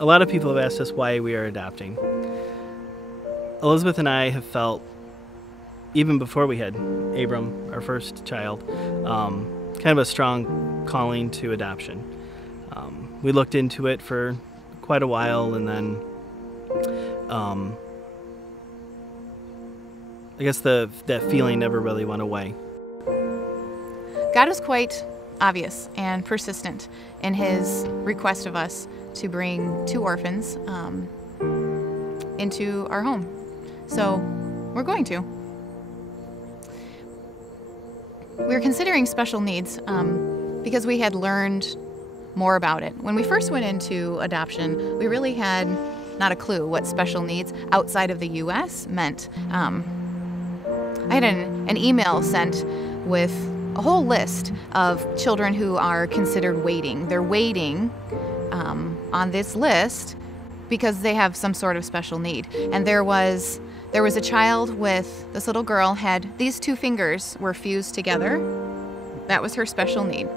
A lot of people have asked us why we are adopting. Elizabeth and I have felt, even before we had Abram, our first child, kind of a strong calling to adoption. We looked into it for quite a while, and then I guess that feeling never really went away. God was quite obvious and persistent in his request of us to bring 2 orphans into our home. So we're going to. We were considering special needs because we had learned more about it. When we first went into adoption, we really had not a clue what special needs outside of the U.S. meant. I had an email sent with a whole list of children who are considered waiting. They're waiting on this list because they have some sort of special need. And there was a child with, this little girl had, these 2 fingers were fused together. That was her special need.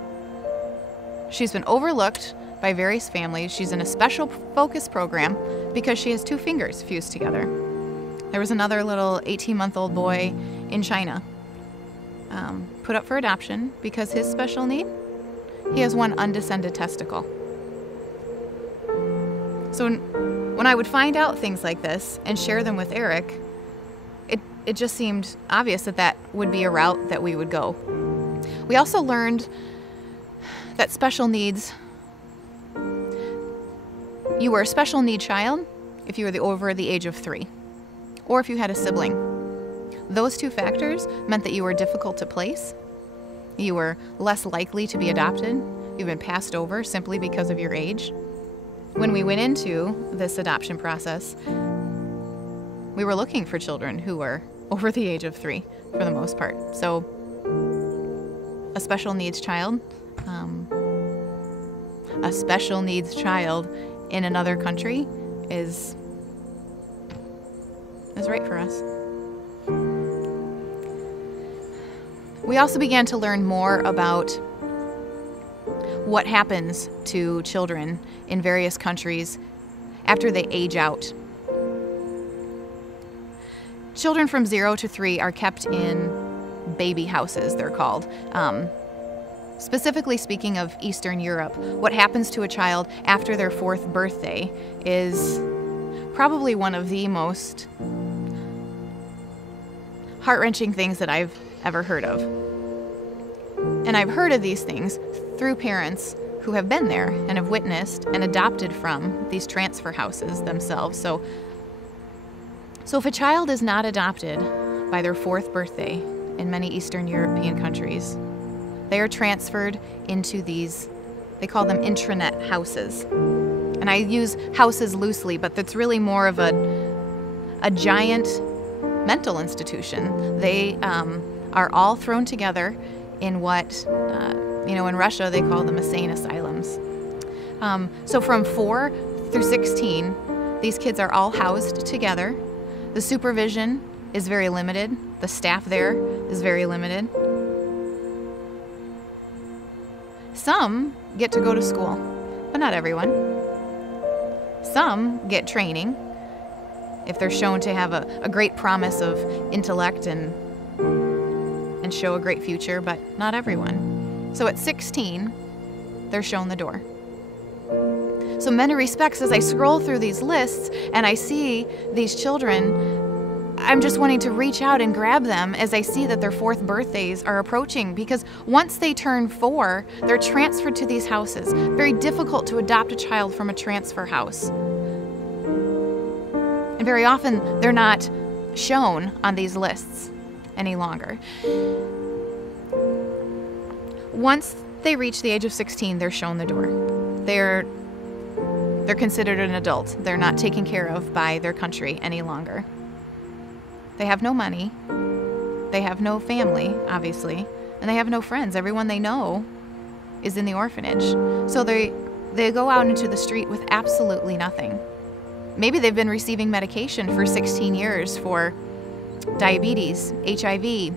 She's been overlooked by various families. She's in a special focus program because she has 2 fingers fused together. There was another little 18-month-old boy in China put up for adoption because his special need, he has 1 undescended testicle. So when I would find out things like this and share them with Eric, it just seemed obvious that that would be a route that we would go. We also learned that special needs, you were a special need child if you were over the age of 3, or if you had a sibling. Those 2 factors meant that you were difficult to place, you were less likely to be adopted, you've been passed over simply because of your age. When we went into this adoption process, we were looking for children who were over the age of 3 for the most part. So a special needs child in another country is right for us. We also began to learn more about what happens to children in various countries after they age out. Children from 0 to 3 are kept in baby houses, they're called. Specifically speaking of Eastern Europe, what happens to a child after their 4th birthday is probably one of the most heart-wrenching things that I've ever heard of. And I've heard of these things through parents who have been there and have witnessed and adopted from these transfer houses themselves. So if a child is not adopted by their 4th birthday in many Eastern European countries, they are transferred into these, they call them intranet houses. And I use houses loosely, but that's really more of a giant mental institution. They are all thrown together in what, in Russia they call them insane asylums. So from 4 through 16, these kids are all housed together. The supervision is very limited. The staff there is very limited. Some get to go to school, but not everyone. Some get training if they're shown to have a great promise of intellect and show a great future, but not everyone. So at 16, they're shown the door. So in many respects, as I scroll through these lists and I see these children, I'm just wanting to reach out and grab them as I see that their 4th birthdays are approaching, because once they turn 4, they're transferred to these houses. Very difficult to adopt a child from a transfer house. And very often, they're not shown on these lists any longer. Once they reach the age of 16, they're shown the door. They're considered an adult. They're not taken care of by their country any longer. They have no money. They have no family, obviously, and they have no friends. Everyone they know is in the orphanage. So they go out into the street with absolutely nothing. Maybe they've been receiving medication for 16 years for diabetes, HIV,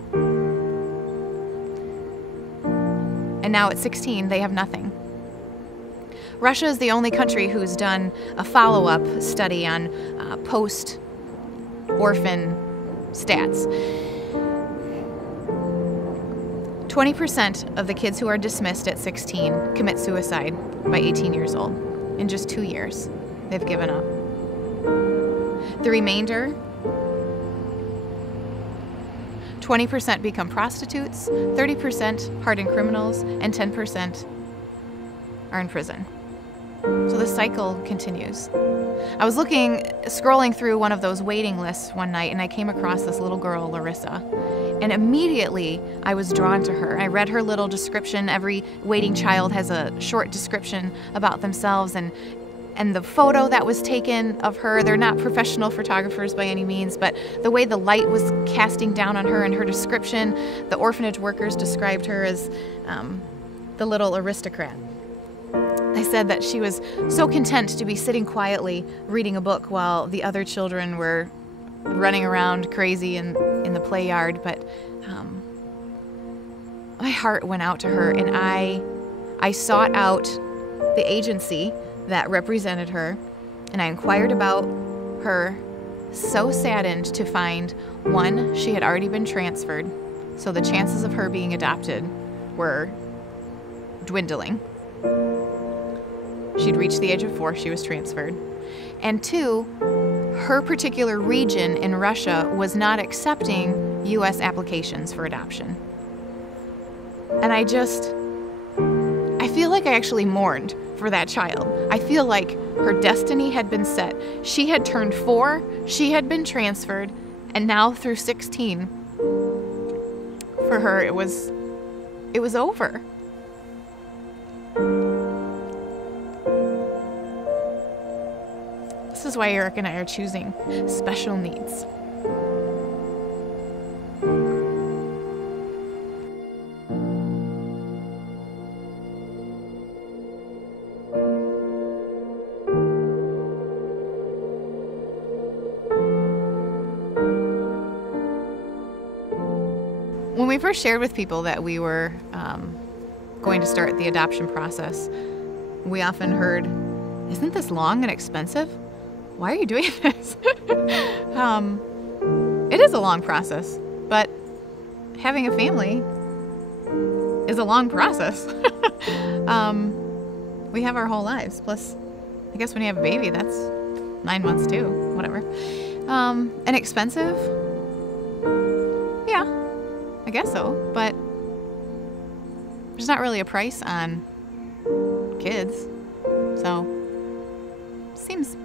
and now at 16 they have nothing. Russia is the only country who's done a follow-up study on post-orphan stats. 20% of the kids who are dismissed at 16 commit suicide by 18 years old. In just 2 years, they've given up. The remainder, 20% become prostitutes, 30% hardened criminals, and 10% are in prison. So the cycle continues. I was scrolling through one of those waiting lists one night, and I came across this little girl, Larissa. And immediately I was drawn to her. I read her little description. Every waiting child has a short description about themselves, and the photo that was taken of her, they're not professional photographers by any means, but the way the light was casting down on her and her description, the orphanage workers described her as the little aristocrat. They said that she was so content to be sitting quietly reading a book while the other children were running around crazy in the play yard, but my heart went out to her, and I sought out the agency that represented her, and I inquired about her, so saddened to find, one, she had already been transferred, so the chances of her being adopted were dwindling. She'd reached the age of 4, she was transferred. And two, her particular region in Russia was not accepting U.S. applications for adoption. And I feel like I actually mourned for that child. I feel like her destiny had been set. She had turned 4, she had been transferred, and now through 16, for her it was over. This is why Eric and I are choosing special needs. When we first shared with people that we were going to start the adoption process, we often heard, "Isn't this long and expensive? Why are you doing this?" It is a long process, but having a family is a long process. We have our whole lives. Plus, I guess when you have a baby, that's 9 months too, whatever. And expensive? Yeah, I guess so, but there's not really a price on kids, so seems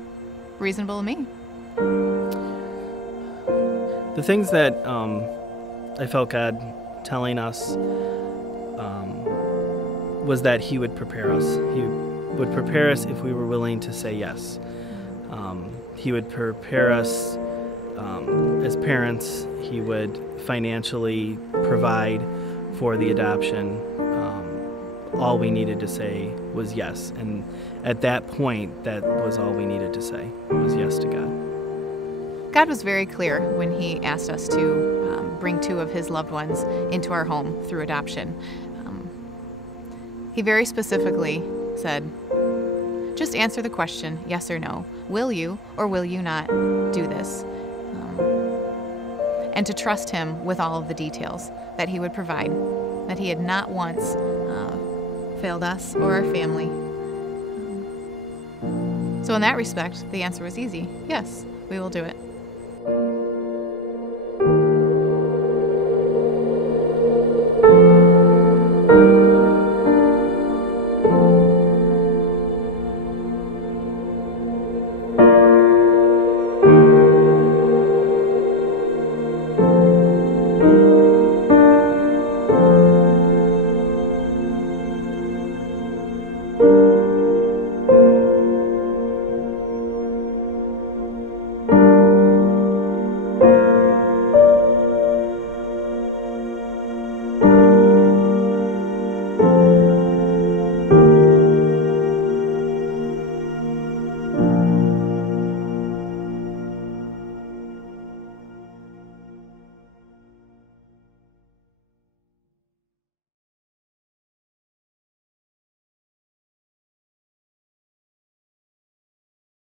reasonable to me. The things that I felt God telling us was that He would prepare us. He would prepare us if we were willing to say yes. He would prepare us as parents. He would financially provide for the adoption. All we needed to say was yes. And at that point, that was all we needed to say, was yes to God. God was very clear when He asked us to bring 2 of His loved ones into our home through adoption. He very specifically said, just answer the question, yes or no. Will you or will you not do this? And to trust Him with all of the details that He would provide, that He had not once failed us or our family. So in that respect, the answer was easy. Yes, we will do it.